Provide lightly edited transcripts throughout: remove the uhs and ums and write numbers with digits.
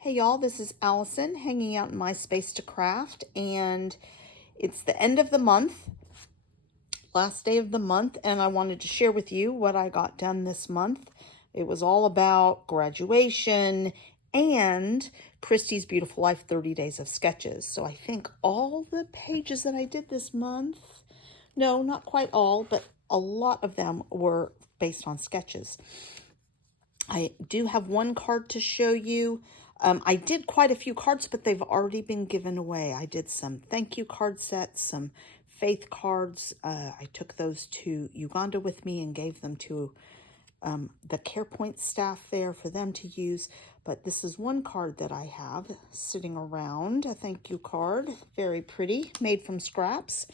Hey y'all, this is Allison hanging out in my space to craft, and it's the end of the month, last day of the month, and I wanted to share with you what I got done this month. It was all about graduation and Christie's Beautiful Life 30 Days of Sketches. So I think all the pages that I did this month, no, not quite all, but a lot of them were based on sketches. I do have one card to show you. I did quite a few cards, but they've already been given away. I did some thank you card sets, some faith cards. I took those to Uganda with me and gave them to the CarePoint staff there for them to use. But this is one card that I have sitting around, a thank you card. Very pretty, made from scraps.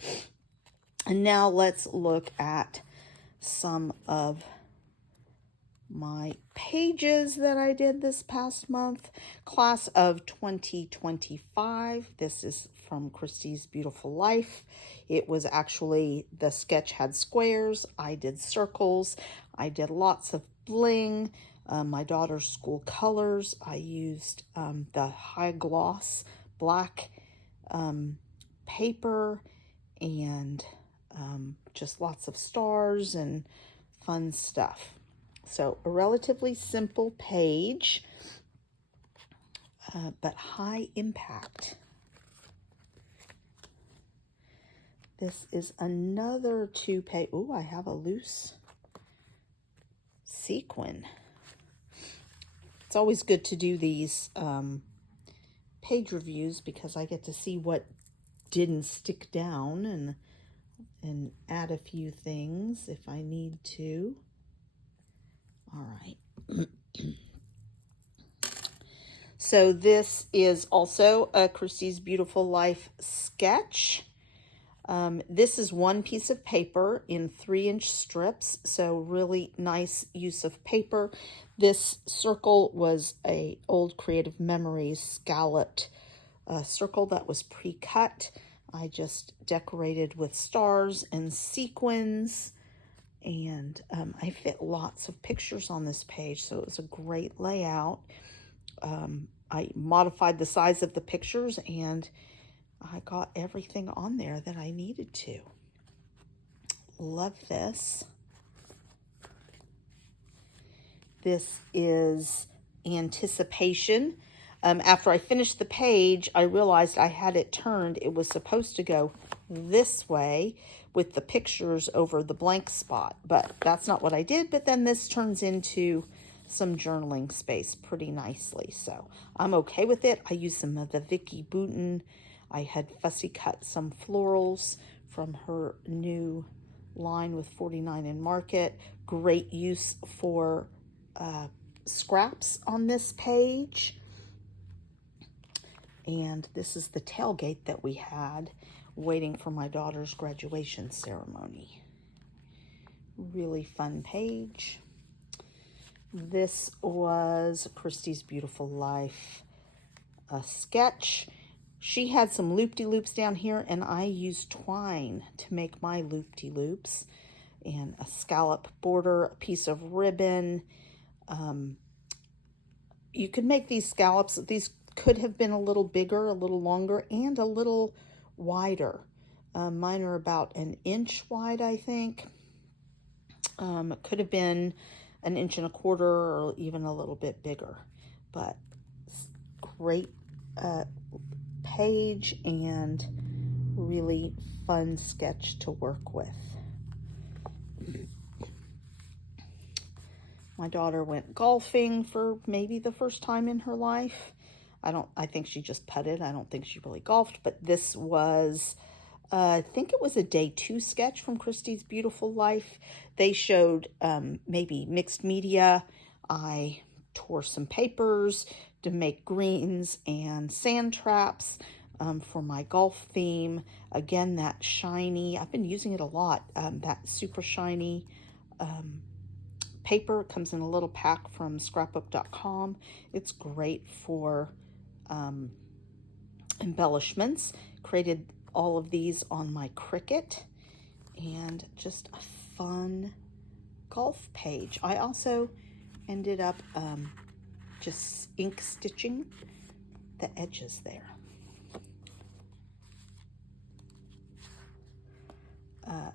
And now let's look at some of my pages that I did this past month. Class of 2025. This is from Christie's Beautiful Life. It was actually, the sketch had squares. I did circles. I did lots of bling. My daughter's school colors. I used the high gloss black paper and just lots of stars and fun stuff. So a relatively simple page, but high impact. This is another 2-page. Ooh, I have a loose sequin. It's always good to do these page reviews because I get to see what didn't stick down and add a few things if I need to. All right. So this is also a Christie's Beautiful Life sketch. This is one piece of paper in 3-inch strips, so really nice use of paper. This circle was a old Creative Memories scalloped circle that was pre-cut. I just decorated with stars and sequins. And I fit lots of pictures on this page, so it was a great layout. I modified the size of the pictures, and I got everything on there that I needed to. Love this. This is Anticipation. After I finished the page, I realized I had it turned. It was supposed to go this way with the pictures over the blank spot, but that's not what I did. But then this turns into some journaling space pretty nicely, so I'm okay with it. I used some of the Vicky Boutin. I had fussy cut some florals from her new line with 49 in Market. Great use for scraps on this page. And this is the tailgate that we had waiting for my daughter's graduation ceremony. Really fun page. This was Christie's Beautiful Life, a sketch. She had some loop-de-loops down here, and I used twine to make my loop-de-loops, and a scallop border, a piece of ribbon. You could make these scallops. These could have been a little bigger, a little longer, and a little wider. Mine are about 1 inch wide, I think. It could have been 1 1/4 inches or even a little bit bigger, but great page and really fun sketch to work with. My daughter went golfing for maybe the first time in her life. I think she just putted. I don't think she really golfed, but this was, I think it was a day 2 sketch from Christie's Beautiful Life. They showed maybe mixed media. I tore some papers to make greens and sand traps for my golf theme. Again, that shiny, I've been using it a lot, that super shiny paper. Comes in a little pack from scrapbook.com. It's great for embellishments. Created all of these on my Cricut, and just a fun golf page. I also ended up just ink stitching the edges there.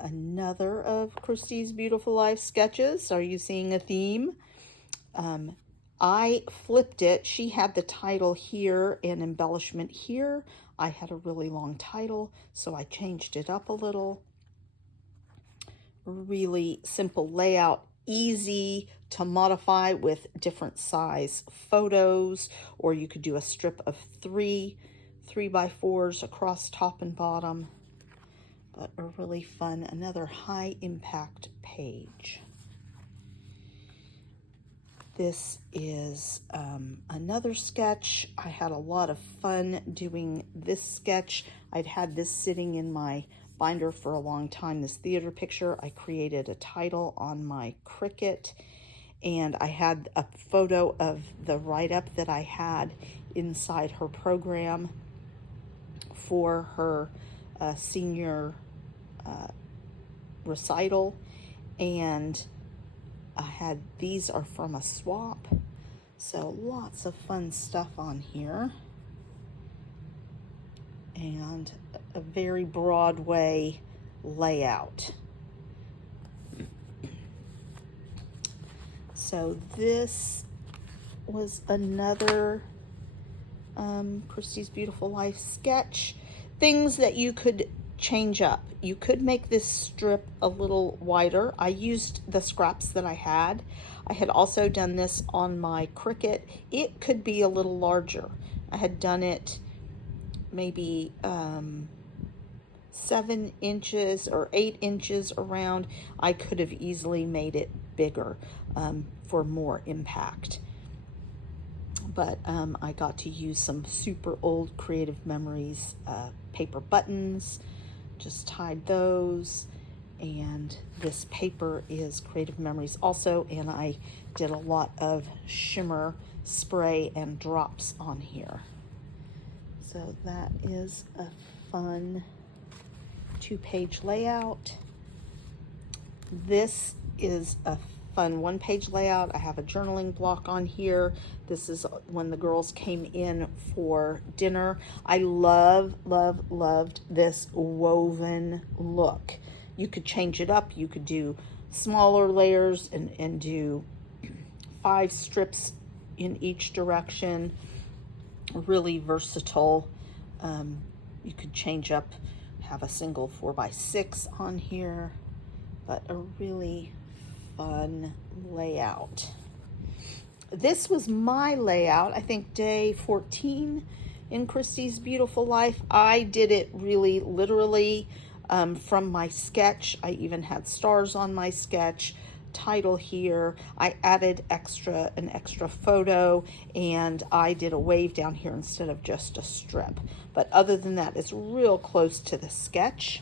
Another of Christie's Beautiful Life sketches. Are you seeing a theme? I flipped it. She had the title here and embellishment here. I had a really long title, so I changed it up a little. Really simple layout, easy to modify with different size photos, or you could do a strip of 3x4s across top and bottom. But a really fun, another high impact page. This is another sketch. I had a lot of fun doing this sketch. I'd had this sitting in my binder for a long time, this theater picture. I created a title on my Cricut, and I had a photo of the write-up that I had inside her program for her senior recital, and I had, these are from a swap, so lots of fun stuff on here, and a very Broadway layout. So this was another Christie's Beautiful Life sketch. Things that you could change up. You could make this strip a little wider. I used the scraps that I had. I had also done this on my Cricut. It could be a little larger. I had done it maybe 7 inches or 8 inches around. I could have easily made it bigger for more impact. But I got to use some super old Creative Memories paper buttons, just tied those, and this paper is Creative Memories also, and I did a lot of shimmer spray and drops on here. So that is a fun 2-page layout. This is a fun 1-page layout. I have a journaling block on here. This is when the girls came in for dinner. I loved this woven look. You could change it up. You could do smaller layers and do 5 strips in each direction. Really versatile. You could change up, have a single 4x6 on here, but a really fun layout. This was my layout, I think day 14 in Christie's Beautiful Life. I did it really literally from my sketch. I even had stars on my sketch, title here. I added an extra photo, and I did a wave down here instead of just a strip. But other than that, it's real close to the sketch.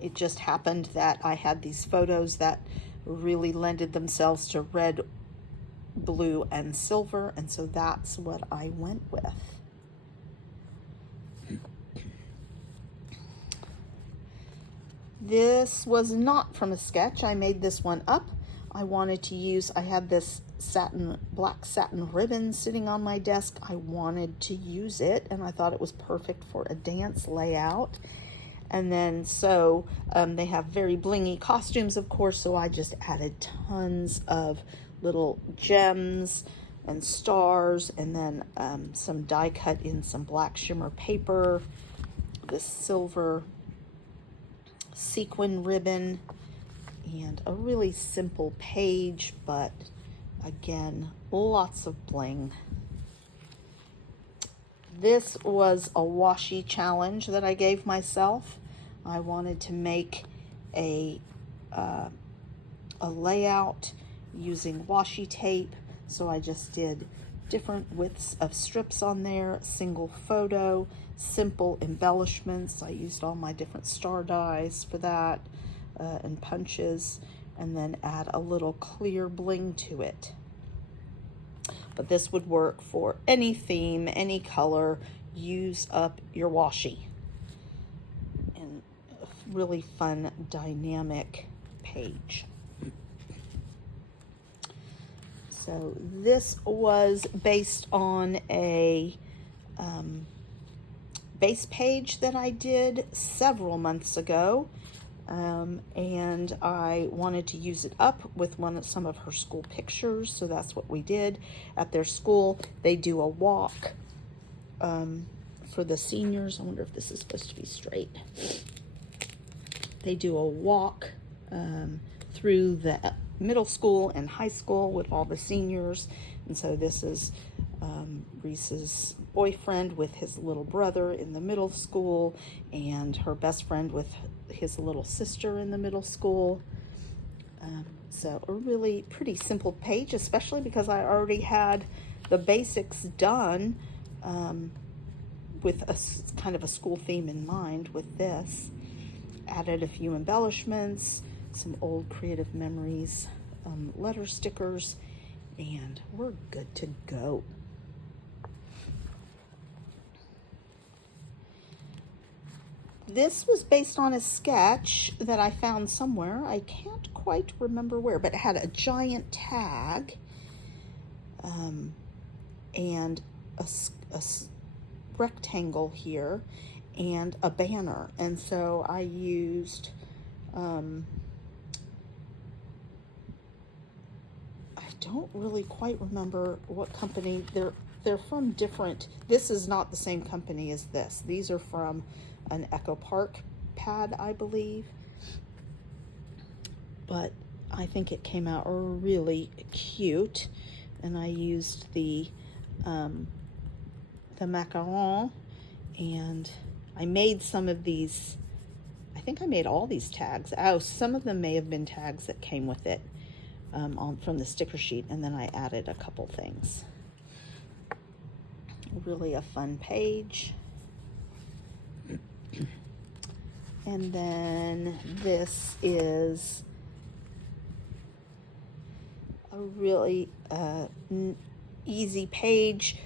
It just happened that I had these photos that really lended themselves to red, blue, and silver, and so that's what I went with. This was not from a sketch. I made this one up. I wanted to use, I had this black satin ribbon sitting on my desk. I wanted to use it, and I thought it was perfect for a dance layout. And then so they have very blingy costumes, of course, so I just added tons of little gems and stars, and then some die cut in some black shimmer paper, this silver sequin ribbon, and a really simple page, but again, lots of bling. This was a washi challenge that I gave myself. I wanted to make a layout using washi tape, so I just did different widths of strips on there, single photo, simple embellishments. I used all my different star dies for that, and punches, and then add a little clear bling to it. But this would work for any theme, any color. Use up your washi. And a really fun, dynamic page. So So this was based on a base page that I did several months ago. And I wanted to use it up with some of her school pictures, so that's what we did. At their school, they do a walk for the seniors. I wonder if this is supposed to be straight. They do a walk through the middle school and high school with all the seniors, and so this is Reese's boyfriend with his little brother in the middle school, and her best friend with his little sister in the middle school. So a really pretty simple page, especially because I already had the basics done with a kind of a school theme in mind with this. Added a few embellishments, some old Creative Memories letter stickers, and we're good to go. This was based on a sketch that I found somewhere. I can't quite remember where, but it had a giant tag and a rectangle here and a banner. And so I used, I don't really quite remember what company. They're from different, this is not the same company as this. These are from an Echo Park pad, I believe. But I think it came out really cute. And I used the macaron, and I made some of these. I think I made all these tags. Oh, some of them may have been tags that came with it from the sticker sheet, and then I added a couple things. Really a fun page. And then this is a really easy page.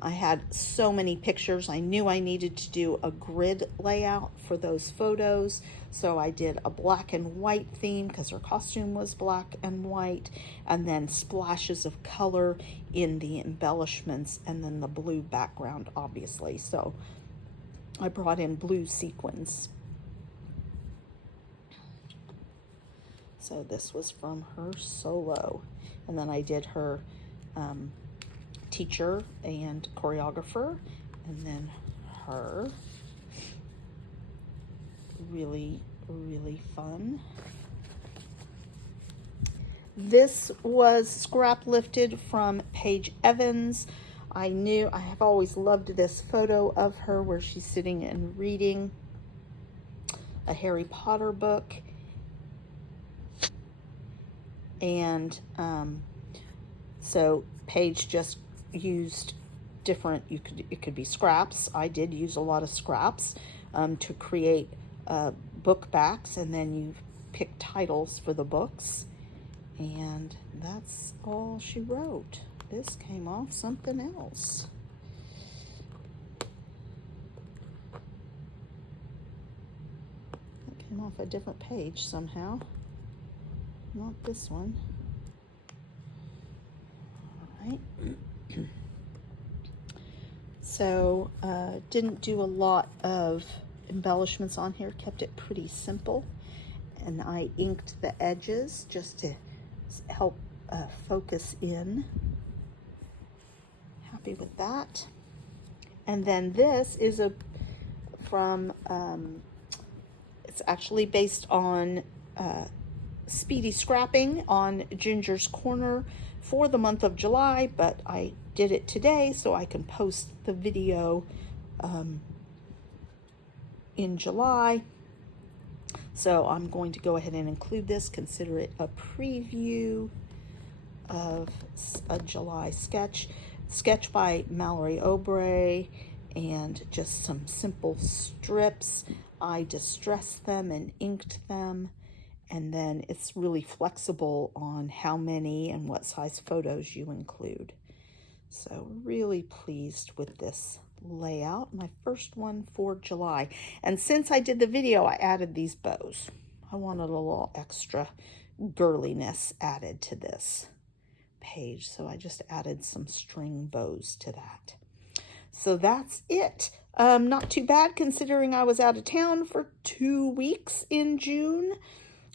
I had so many pictures. I knew I needed to do a grid layout for those photos. So I did a black and white theme because her costume was black and white, and then splashes of color in the embellishments, and then the blue background, obviously. So I brought in blue sequins. So this was from her solo. And then I did her teacher and choreographer, and then her. Really, really fun. This was scrap lifted from Paige Evans. I have always loved this photo of her where she's sitting and reading a Harry Potter book. And so Paige just used different, it could be scraps. I did use a lot of scraps to create book backs, and then you pick titles for the books. And that's all she wrote. This came off something else. It came off a different page somehow. Not this one. All right. So, didn't do a lot of embellishments on here. Kept it pretty simple. And I inked the edges just to help focus in. Happy with that. And then this is it's actually based on speedy scrapping on Ginger's Corner for the month of July, but I did it today so I can post the video in July. So I'm going to go ahead and include this, consider it a preview of a July sketch by Mallory Obrey, and just some simple strips. I distressed them and inked them, and then it's really flexible on how many and what size photos you include. So really pleased with this layout, my first one for July. And since I did the video, I added these bows. I wanted a little extra girliness added to this. page. So I just added some string bows to that. So that's it. Not too bad considering I was out of town for 2 weeks in June.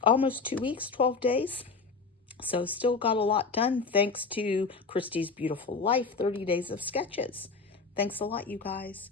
Almost 2 weeks, 12 days. So still got a lot done thanks to Christie's Beautiful Life 30 Days of Sketches. Thanks a lot, you guys.